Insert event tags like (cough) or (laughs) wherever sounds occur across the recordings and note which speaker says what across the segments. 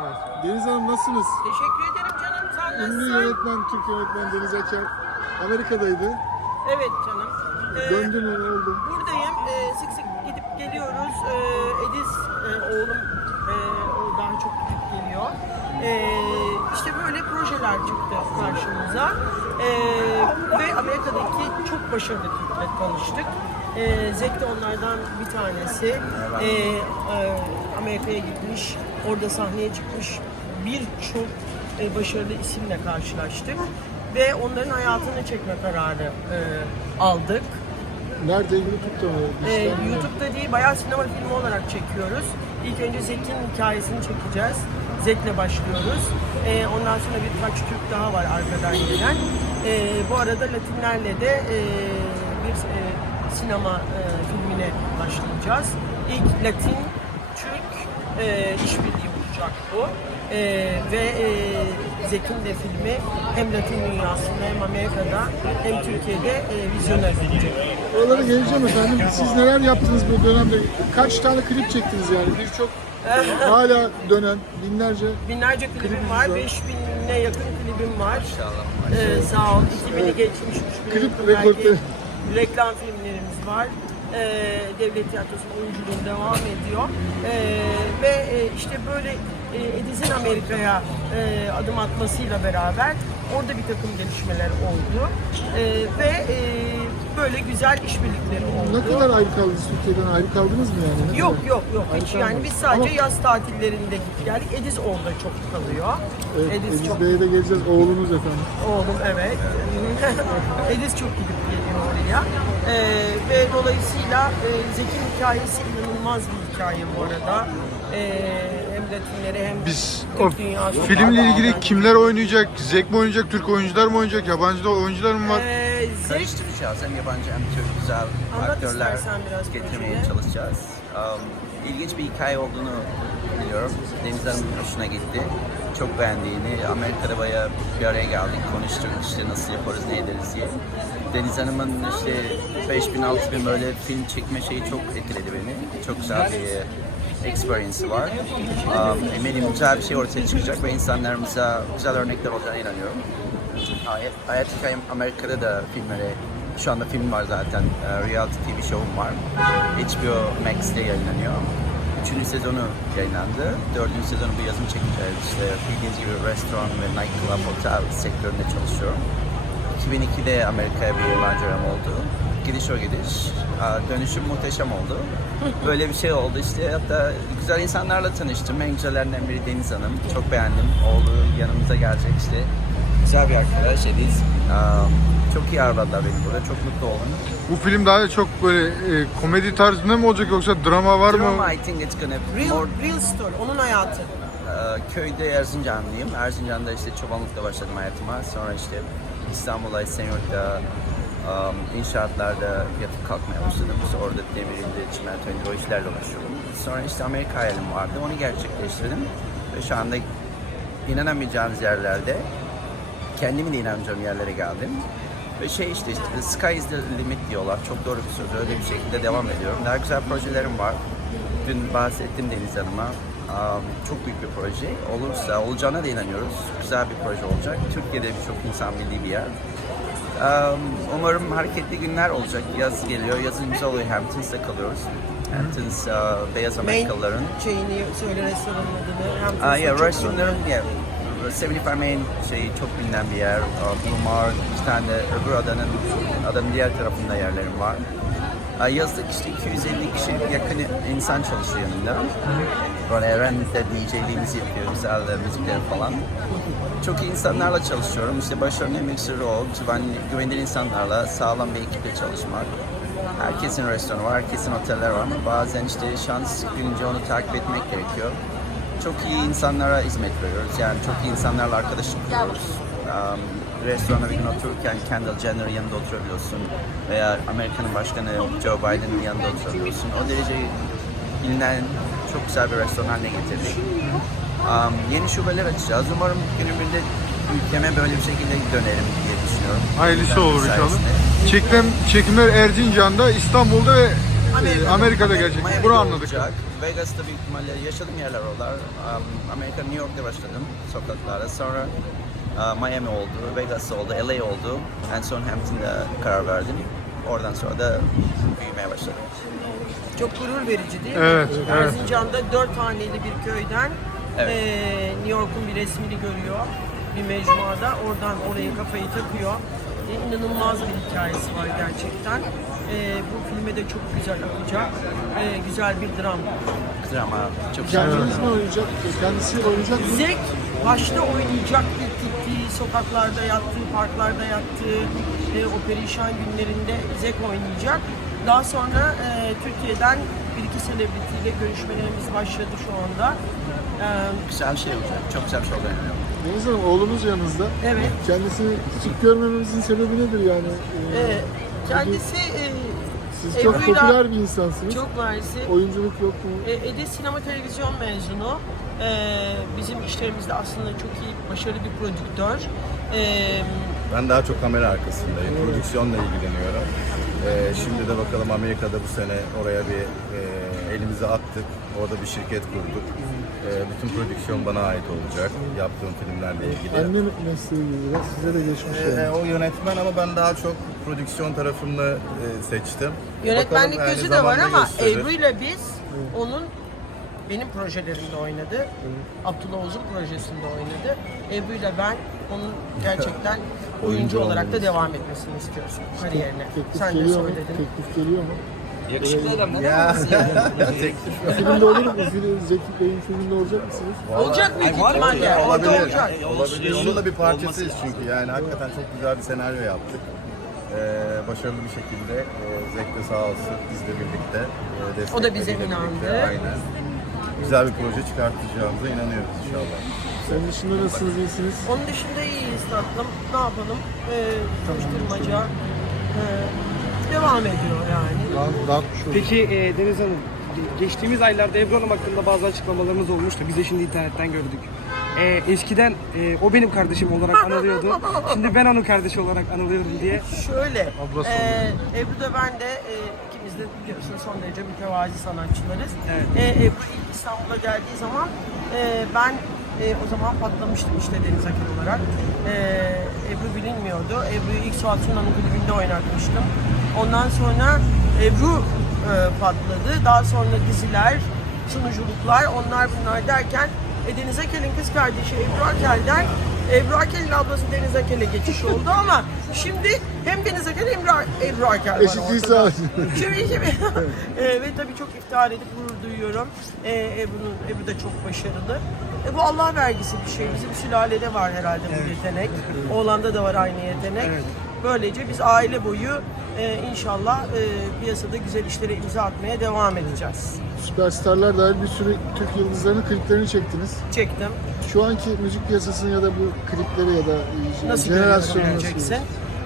Speaker 1: Evet. Deniz Hanım nasılsınız?
Speaker 2: Teşekkür ederim canım. Sen
Speaker 1: Ünlü
Speaker 2: nasılsın?
Speaker 1: yönetmen, Türk yönetmen Deniz Aker Amerika'daydı.
Speaker 2: Evet canım. Ee,
Speaker 1: Döndü mü ne oldu?
Speaker 2: Buradayım. Ee, sık sık gidip geliyoruz. Ee, Ediz e, oğlum e, o daha çok gidip geliyor. Ee, işte böyle projeler çıktı karşımıza. Ee, ve Amerika'daki çok başarılı Türk'le tanıştık. Ee, Zek de onlardan bir tanesi. Ee, e, Amerika'ya gitmiş, orada sahneye çıkmış birçok e, başarılı isimle karşılaştık. Ve onların hayatını çekme kararı e, aldık.
Speaker 1: Nerede? YouTube'da mı?
Speaker 2: Ee? YouTube'da değil, bayağı sinema filmi olarak çekiyoruz. İlk önce Zek'in hikayesini çekeceğiz. Zek'le başlıyoruz. Ee, ondan sonra birkaç Türk daha var arkadan gelen. Ee, bu arada Latinlerle de e, bir e, sinema e, filmine başlayacağız. İlk Latin, Türk e, işbirliği olacak bu. E, ve e, Zek'in de filmi hem Latin dünyasında hem Amerika'da hem Türkiye'de e, vizyona girecek.
Speaker 1: Oralara geleceğim efendim. Siz neler yaptınız bu dönemde? Kaç tane klip çektiniz yani? Birçok (laughs) hala dönen binlerce
Speaker 2: Binlerce klibim var.
Speaker 1: var.
Speaker 2: 5000'e yakın klibim var. Ee, sağ ol. 2000'i geçmiş. 3000'i
Speaker 1: Klip
Speaker 2: belki. Reklam filmlerimiz var. Ee, Devlet Tiyatrosu'nun oyunculuğu devam ediyor. Ee, ve e, işte böyle e, Ediz'in Amerika'ya e, adım atmasıyla beraber orada bir takım gelişmeler oldu. Ee, ve e, böyle güzel işbirlikleri oldu.
Speaker 1: ne kadar ayrı kaldınız Türkiye'den ayrı kaldınız mı yani? Ne
Speaker 2: Yok
Speaker 1: kadar?
Speaker 2: yok yok hiç
Speaker 1: Harika
Speaker 2: yani biz sadece
Speaker 1: Ama-
Speaker 2: yaz tatillerinde gittik geldik. Ediz orada çok kalıyor.
Speaker 1: Evet,
Speaker 2: Ediz,
Speaker 1: Ediz
Speaker 2: çok
Speaker 1: Bey'e de geleceğiz. Oğlunuz efendim.
Speaker 2: oğlum evet. (laughs) Ediz çok gidip geliyor oraya. Ee, ve dolayısıyla e, Zek'in hikayesi inanılmaz bir hikaye bu arada. Ee, hem Latinleri hem
Speaker 3: Biz
Speaker 2: Türk
Speaker 3: o
Speaker 2: dünyasına
Speaker 3: filmle ilgili
Speaker 2: bağlı.
Speaker 3: kimler oynayacak? Zek mi oynayacak? Türk oyuncular mı oynayacak? Yabancı da oyuncular mı var?
Speaker 2: Ee, Zek
Speaker 4: Karıştıracağız. Hem yabancı hem Türk güzel
Speaker 2: Anlat
Speaker 4: aktörler
Speaker 2: istersen biraz
Speaker 4: getirmeye
Speaker 2: projeyi.
Speaker 4: çalışacağız. Um, ilginç bir hikaye olduğunu biliyorum. Deniz Hanım'ın hoşuna gitti. Çok beğendiğini, Amerika'da bayağı bir araya geldik, konuştuk işte nasıl yaparız, ne ederiz diye. Deniz Hanım'ın işte 5000 6000 böyle film çekme şeyi çok etkiledi beni. Çok güzel bir experience'ı var. Um, eminim güzel bir şey ortaya çıkacak ve insanlarımıza güzel örnekler olacağına inanıyorum. Hayat, hikayem Amerika'da da filmlere, şu anda film var zaten, e, reality TV show'um var. HBO Max'te yayınlanıyor. Üçüncü sezonu yayınlandı. Dördüncü sezonu bu yazın çekeceğiz. İşte bildiğiniz gibi restoran ve nightclub, otel sektöründe çalışıyorum. 2002'de Amerika'ya bir maceram oldu. Gidiş o gidiş. Dönüşüm muhteşem oldu. Böyle bir şey oldu işte. Hatta güzel insanlarla tanıştım. En güzellerinden biri Deniz Hanım. Çok beğendim. Oğlu yanımıza gelecek işte. Güzel bir arkadaş Ediz. Çok iyi ağırladılar beni burada. Çok mutlu oldum.
Speaker 3: Bu film daha çok böyle e, komedi tarzında mı olacak yoksa drama var mı?
Speaker 4: Drama I think it's gonna
Speaker 2: Real,
Speaker 4: more
Speaker 2: real story, onun hayatı.
Speaker 4: Ee, köyde Erzincanlıyım. Erzincan'da işte çobanlıkla başladım hayatıma. Sonra işte İstanbul'a, Esenyurt'ta um, inşaatlarda yatıp kalkmaya başladım. İşte orada demirinde, çimentoyunda o işlerle uğraşıyordum. Sonra işte Amerika hayalim vardı. Onu gerçekleştirdim. Ve şu anda inanamayacağınız yerlerde kendimi de inanacağım yerlere geldim. Ve şey işte, işte sky is the limit diyorlar. Çok doğru bir söz. Öyle bir şekilde devam ediyorum. Daha güzel projelerim var. Dün bahsettim Deniz Hanım'a. Um, çok büyük bir proje. Olursa, olacağına da inanıyoruz. Güzel bir proje olacak. Türkiye'de birçok insan bildiği bir yer. Um, umarım hareketli günler olacak. Yaz geliyor. Yazın güzel oluyor. Hamptons'ta kalıyoruz. Hamptons, uh, Beyaz Amerikalıların.
Speaker 2: şeyini söyle restoranın adını. Hem
Speaker 4: Aa,
Speaker 2: çok
Speaker 4: restoranların ya 75 Main şey çok bilinen bir yer. Aa, Blue Mar, iki tane öbür adanın adanın diğer tarafında yerlerim var. Yazlık işte 250 kişi yakın insan çalışıyor yanımda. Böyle Eren'de DJ'liğimizi yapıyor, güzel de müzikleri falan. Çok iyi insanlarla çalışıyorum. İşte başarının sırrı o. Güvenilir insanlarla sağlam bir ekiple çalışmak. Herkesin restoranı var, herkesin oteller var ama bazen işte şans günce onu takip etmek gerekiyor. Çok iyi insanlara hizmet veriyoruz. Yani çok iyi insanlarla arkadaşlık kuruyoruz. Um, restorana bir gün otururken Kendall Jenner'ın yanında oturabiliyorsun. Veya Amerika'nın başkanı Joe Biden'ın yanında oturabiliyorsun. O derece bilinen çok güzel bir restoran haline getirdik. Um, yeni şubeler açacağız. Umarım günün birinde ülkeme böyle bir şekilde dönerim diye düşünüyorum.
Speaker 3: Hayırlısı olur inşallah. Çekim, çekimler Erzincan'da, İstanbul'da ve e,
Speaker 2: Amerika'da.
Speaker 3: Amerika'da gerçekleşecek. Bunu anladık.
Speaker 4: olacak. Vegas'ta büyük ihtimalle yaşadığım yerler oralar. Um, Amerika, New York'ta başladım sokaklarda. Sonra Miami oldu, Vegas oldu, LA oldu. En son Hampton'da karar verdim. Oradan sonra da büyümeye başladım.
Speaker 2: Çok gurur verici değil mi?
Speaker 3: Evet, evet.
Speaker 2: Erzincan'da dört haneli bir köyden
Speaker 4: Evet.
Speaker 2: eee, New York'un bir resmini görüyor. Bir mecmuada. Oradan oraya kafayı takıyor. E, inanılmaz bir hikayesi var gerçekten. E, bu filme de çok güzel olacak. E, güzel bir dram.
Speaker 4: Drama çok güzel.
Speaker 1: Kendiniz mi oynayacak? Kendisi oynayacak mı?
Speaker 2: Zek başta oynayacak ilk sokaklarda yattığı, parklarda yattığı e, o perişan günlerinde Zek oynayacak. Daha sonra e, Türkiye'den bir iki selebritiyle görüşmelerimiz başladı şu anda. E,
Speaker 4: Güzel bir şey olacak. Çok güzel bir şey olacak.
Speaker 1: Deniz Hanım oğlunuz yanınızda.
Speaker 2: evet,
Speaker 1: Kendisini küçük görmememizin sebebi nedir yani? Ee,
Speaker 2: e, kendisi e,
Speaker 1: Siz çok
Speaker 2: Ebru'yla-
Speaker 1: popüler bir insansınız.
Speaker 2: çok mersi.
Speaker 1: Oyunculuk yok mu?
Speaker 2: E, Edis sinema televizyon mezunu. E, bizim işlerimizde aslında çok iyi, başarılı bir prodüktör. E,
Speaker 5: Ben daha çok kamera arkasındayım. Prodüksiyonla ilgileniyorum. Ee, şimdi de bakalım Amerika'da bu sene oraya bir e, elimizi attık. Orada bir şirket kurduk. Ee, bütün prodüksiyon bana ait olacak. Yaptığım filmlerle ilgili.
Speaker 1: Anne mesleği gibi biraz size de geçmiş
Speaker 5: Ee, o yönetmen ama ben daha çok prodüksiyon tarafını e, seçtim.
Speaker 2: Yönetmenlik
Speaker 5: Bakalım,
Speaker 2: gözü de var ama
Speaker 5: gösterir.
Speaker 2: Ebru ile biz onun benim projelerimde oynadı. Abdullah Uzun projesinde oynadı. Ebru ile ben onun (laughs) gerçekten oyuncu olarak da devam etmesini istiyorsun kariyerine.
Speaker 1: Teklif
Speaker 2: Sen de
Speaker 1: geliyor mu?
Speaker 2: söyledin.
Speaker 1: Teklif geliyor mu?
Speaker 6: Yakışıklı adam ne
Speaker 5: Ya. (laughs)
Speaker 1: Filmde olur mu? Film, Zeki Bey'in filminde olacak mısınız?
Speaker 2: Olacak büyük
Speaker 6: var mı?
Speaker 2: ihtimalle. Orada
Speaker 5: Olabilir.
Speaker 2: olacak.
Speaker 5: Olabilir. Onun da bir parçasıyız çünkü. Yani hakikaten çok güzel bir senaryo yaptık. Ee, başarılı bir şekilde e, Zek de sağ olsun bizle birlikte e,
Speaker 2: O da bize
Speaker 5: destekleriyle
Speaker 2: inandı.
Speaker 5: Aynen. Güzel bir proje çıkartacağımıza inanıyoruz inşallah.
Speaker 1: Onun dışında nasılsınız, iyisiniz?
Speaker 2: Onun dışında iyiyiz tatlım. Ne yapalım? Ee, koşturmaca ee, devam ediyor yani.
Speaker 1: Rahat, rahatmış oldu.
Speaker 6: Peki e, Deniz Hanım, ge- geçtiğimiz aylarda Ebru Hanım hakkında bazı açıklamalarımız olmuştu. Biz de şimdi internetten gördük. E, eskiden e, o benim kardeşim olarak anılıyordu. Şimdi ben onun kardeşi olarak anılıyorum diye.
Speaker 2: Şöyle,
Speaker 3: Ablası
Speaker 2: e, Ebru da ben de e, ikimiz de biliyorsunuz son derece mütevazi sanatçılarız.
Speaker 6: Evet.
Speaker 2: E, Ebru ilk İstanbul'a geldiği zaman e, ben e, o zaman patlamıştım işte Deniz Akın olarak. E, Ebru bilinmiyordu. Ebru'yu ilk Suat Sunan'ın klibinde oynatmıştım. Ondan sonra Ebru e, patladı. Daha sonra diziler, sunuculuklar, onlar bunlar derken e, Deniz Akel'in kız kardeşi Ebru Akel'den Ebru Akel'in ablası Deniz Akel'e geçiş oldu ama şimdi hem Deniz Akel hem Ebru- Ebru Akel var
Speaker 1: Eşitliği
Speaker 2: ortada. Şimdi, şimdi (laughs) e, ve tabii çok iftihar edip gurur duyuyorum. E, Ebru'nun, Ebru da çok başarılı. E, bu Allah vergisi bir şey. Bizim sülalede var herhalde bu yetenek. Oğlanda da var aynı yetenek. Böylece biz aile boyu e, inşallah e, piyasada güzel işlere imza atmaya devam edeceğiz.
Speaker 1: Süperstarlar dahil bir sürü Türk yıldızlarının kliplerini çektiniz.
Speaker 2: Çektim.
Speaker 1: Şu anki müzik piyasasını ya da bu klipleri ya da e,
Speaker 2: Nasıl
Speaker 1: jenerasyonu nasıl
Speaker 2: diyeceksin.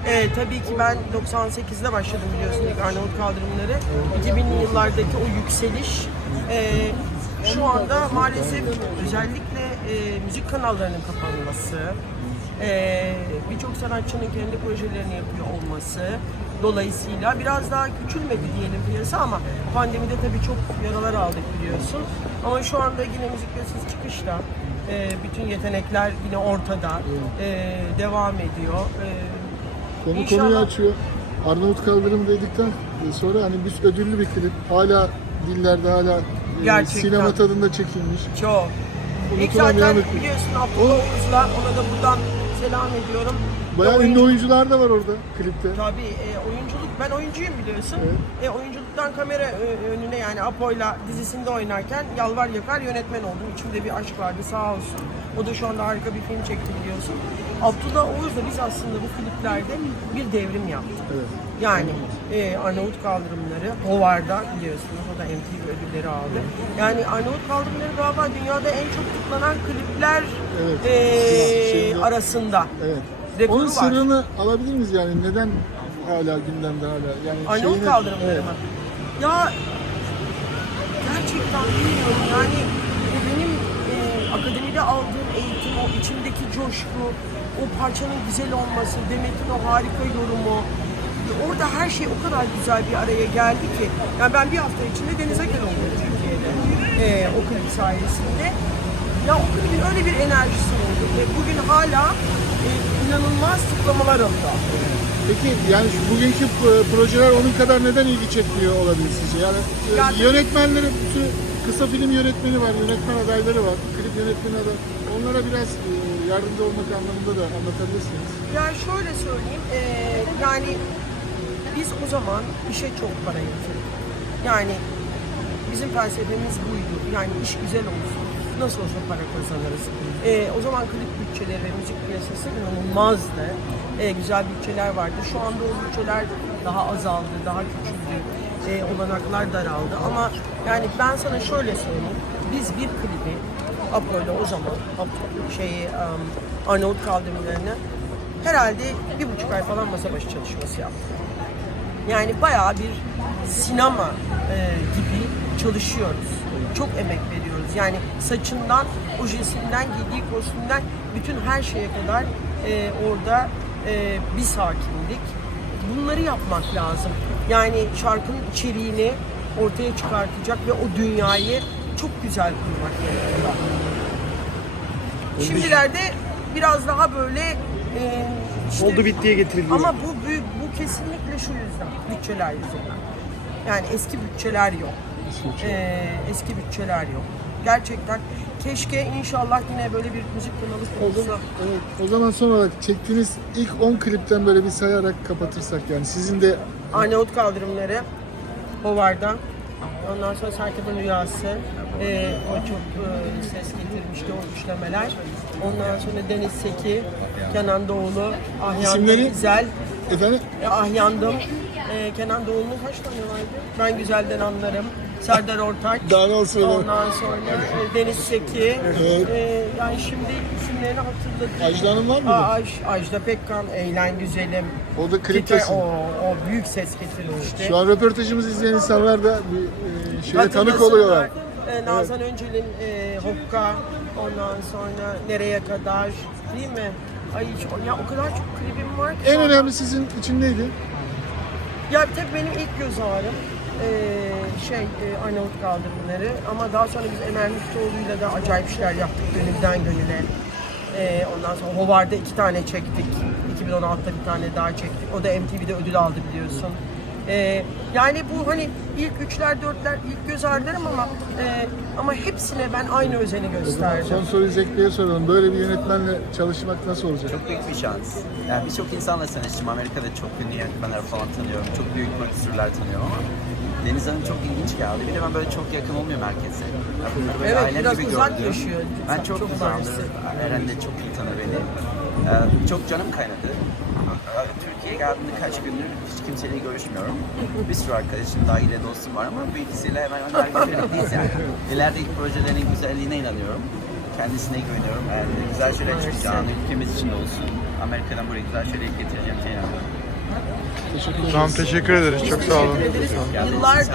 Speaker 2: Ee, tabii ki ben 98'de başladım biliyorsun ilk Arnavut kaldırımları. 2000'li yıllardaki o yükseliş e, şu anda maalesef özellikle e, müzik kanallarının kapanması, e, birçok sanatçının kendi projelerini yapıyor olması dolayısıyla biraz daha küçülmedi diyelim piyasa ama pandemide tabii çok yaralar aldık biliyorsun. Ama şu anda yine müzik piyasası çıkışta. E, bütün yetenekler yine ortada. E, devam ediyor. E,
Speaker 1: Konu
Speaker 2: İnşallah.
Speaker 1: konuyu açıyor. Arnavut Kaldırım dedikten sonra hani bir ödüllü bir klip. Hala dillerde hala e,
Speaker 2: Gerçekten.
Speaker 1: sinema tadında çekilmiş.
Speaker 2: Çok. İlk zaten biliyorsun Abdullah Oğuz'la ona da buradan selam ediyorum.
Speaker 1: Bayağı ünlü
Speaker 2: oyuncu-
Speaker 1: oyuncular da var orada klipte.
Speaker 2: Tabii e, oyunculuk, ben oyuncuyum biliyorsun. E, oyunculuktan kamera ö- önüne yani Apo'yla dizisinde oynarken yalvar yakar yönetmen oldum. İçimde bir aşk vardı sağ olsun. O da şu anda harika bir film çekti biliyorsun. Abdullah Oğuz'la biz aslında bu kliplerde bir devrim yaptık.
Speaker 1: Evet.
Speaker 2: Yani e, Arnavut kaldırımları, Hovar'da biliyorsunuz o da MTV ödülleri aldı. Yani Arnavut kaldırımları galiba dünyada en çok tıklanan klipler
Speaker 1: Evet.
Speaker 2: e,
Speaker 1: Şeyde-
Speaker 2: arasında.
Speaker 1: Evet.
Speaker 2: Rekoru
Speaker 1: Onun
Speaker 2: var.
Speaker 1: sırrını alabilir miyiz yani? Neden hala gündemde hala? Yani
Speaker 2: Arnavut
Speaker 1: şeyini-
Speaker 2: kaldırımları
Speaker 1: Evet.
Speaker 2: mı? Ya gerçekten bilmiyorum yani o benim e, akademide aldığım eğitim, o içimdeki coşku, o parçanın güzel olması, Demet'in o harika yorumu, orada her şey o kadar güzel bir araya geldi ki. Yani ben bir hafta içinde Deniz Akel oldum Türkiye'de. e, o klip sayesinde. Ya o klibin öyle bir enerjisi oldu ve bugün hala inanılmaz tıklamalar alıyor.
Speaker 1: Peki yani şu bugünkü projeler onun kadar neden ilgi çekmiyor olabilir sizce? Yani e,
Speaker 2: Ya-
Speaker 1: yönetmenleri, sürü kısa film yönetmeni var, yönetmen adayları var, klip yönetmeni aday. Onlara biraz e, yardımcı olmak anlamında da anlatabilirsiniz.
Speaker 2: Ya şöyle söyleyeyim, e, yani biz o zaman işe çok para yatırdık. Yani bizim felsefemiz buydu. Yani iş güzel olsun. Nasıl olsa para kazanırız. E, o zaman klip bütçeleri ve müzik piyasası inanılmazdı. E, güzel bütçeler vardı. Şu anda o bütçeler daha azaldı, daha küçüldü. E, olanaklar daraldı. Ama yani ben sana şöyle söyleyeyim. Biz bir klibi Apollo o zaman Apollo şeyi um, Arnavut kaldırımlarını herhalde bir buçuk ay falan masa başı çalışması yaptık. Yani bayağı bir sinema e, gibi çalışıyoruz. Çok emek veriyoruz. Yani saçından, ojesinden, giydiği kostümden bütün her şeye kadar e, orada e, biz hakimdik. Bunları yapmak lazım. Yani şarkının içeriğini ortaya çıkartacak ve o dünyayı çok güzel kurmak gerekiyor. Şimdilerde biraz daha böyle e, işte,
Speaker 6: Oldu bittiye getiriliyor.
Speaker 2: ama bu, bu, bu kesinlikle şu yüzden, bütçeler yüzünden. Yani eski bütçeler yok. Ee, eski bütçeler yok. Gerçekten keşke inşallah yine böyle bir müzik kanalı
Speaker 1: O
Speaker 2: kurulsa.
Speaker 1: zaman, evet, o zaman son olarak çektiğiniz ilk 10 klipten böyle bir sayarak kapatırsak yani sizin de
Speaker 2: Arnavut kaldırımları, Hovar'da. Ondan sonra Sertab'ın Rüyası. Ee, o çok e, ses getirmişti o üçlemeler. Ondan sonra Deniz Seki, Kenan Doğulu, Ahyandım
Speaker 1: İsimleri?
Speaker 2: Güzel.
Speaker 1: efendim
Speaker 2: E, Ahyandım. E, Kenan Doğulu'nun kaç tane vardı? Ben Güzel'den anlarım. Serdar Ortaç.
Speaker 1: Daha ne olsun?
Speaker 2: Ondan sonra e, Deniz Seki.
Speaker 1: Evet.
Speaker 2: E, yani şimdi isimlerini hatırladım.
Speaker 1: Ajda Hanım var mıydı?
Speaker 2: Aa, Aj, Ajda Pekkan, Eğlen Güzelim.
Speaker 1: O da kliptesin.
Speaker 2: O, o büyük ses getirmişti.
Speaker 1: Şu an röportajımızı izleyen insanlar da bir e, şeye tanık oluyorlar.
Speaker 2: E, Nazan Öncel'in e, Hokka, ondan sonra Nereye Kadar, değil mi? Ay hiç, ya o kadar çok klibim var ki.
Speaker 1: En önemli sizin için neydi?
Speaker 2: Ya tabii benim ilk göz ağrım şey eee, Arnavut kaldırımları ama daha sonra biz Emel Müftüoğlu'yla da acayip şeyler yaptık gönülden gönüle. Eee, ondan sonra Hovar'da iki tane çektik. 2016'da bir tane daha çektik. O da MTV'de ödül aldı biliyorsun. Eee, yani bu hani ilk üçler, dörtler ilk göz ağrılarım ama eee, ama hepsine ben aynı özeni gösterdim.
Speaker 1: Son soruyu Zek Bey'e soralım. Böyle bir yönetmenle çalışmak nasıl olacak?
Speaker 4: Çok büyük bir şans. Yani birçok insanla tanıştım. Amerika'da çok ünlü yönetmenler falan tanıyorum. Çok büyük prodüsörler tanıyorum ama Deniz Hanım çok ilginç geldi. Bir de ben böyle çok yakın olmuyorum herkese. Yani bunları böyle
Speaker 2: Evet,
Speaker 4: ailem
Speaker 2: biraz
Speaker 4: gibi
Speaker 2: uzak
Speaker 4: gördüm.
Speaker 2: yaşıyor.
Speaker 4: Ben
Speaker 2: Çok-
Speaker 4: çok, uzağımdır. Eren de çok iyi tanır beni. Ee, çok canım kaynadı. Türkiye'ye geldiğimde kaç gündür hiç kimseyle görüşmüyorum. Bir sürü arkadaşım, dahil dostum var ama bu ikisiyle hemen hemen her gün birlikteyiz yani. İlerideki projelerinin güzelliğine inanıyorum. Kendisine güveniyorum. Yani güzel şeyler çıkacağını, ülkemiz için de olsun. Amerika'dan buraya güzel şeyler getireceğim inanıyorum.
Speaker 1: Teşekkür ederim.
Speaker 3: Tamam teşekkür ederiz. Çok sağ olun.
Speaker 2: Yıllardır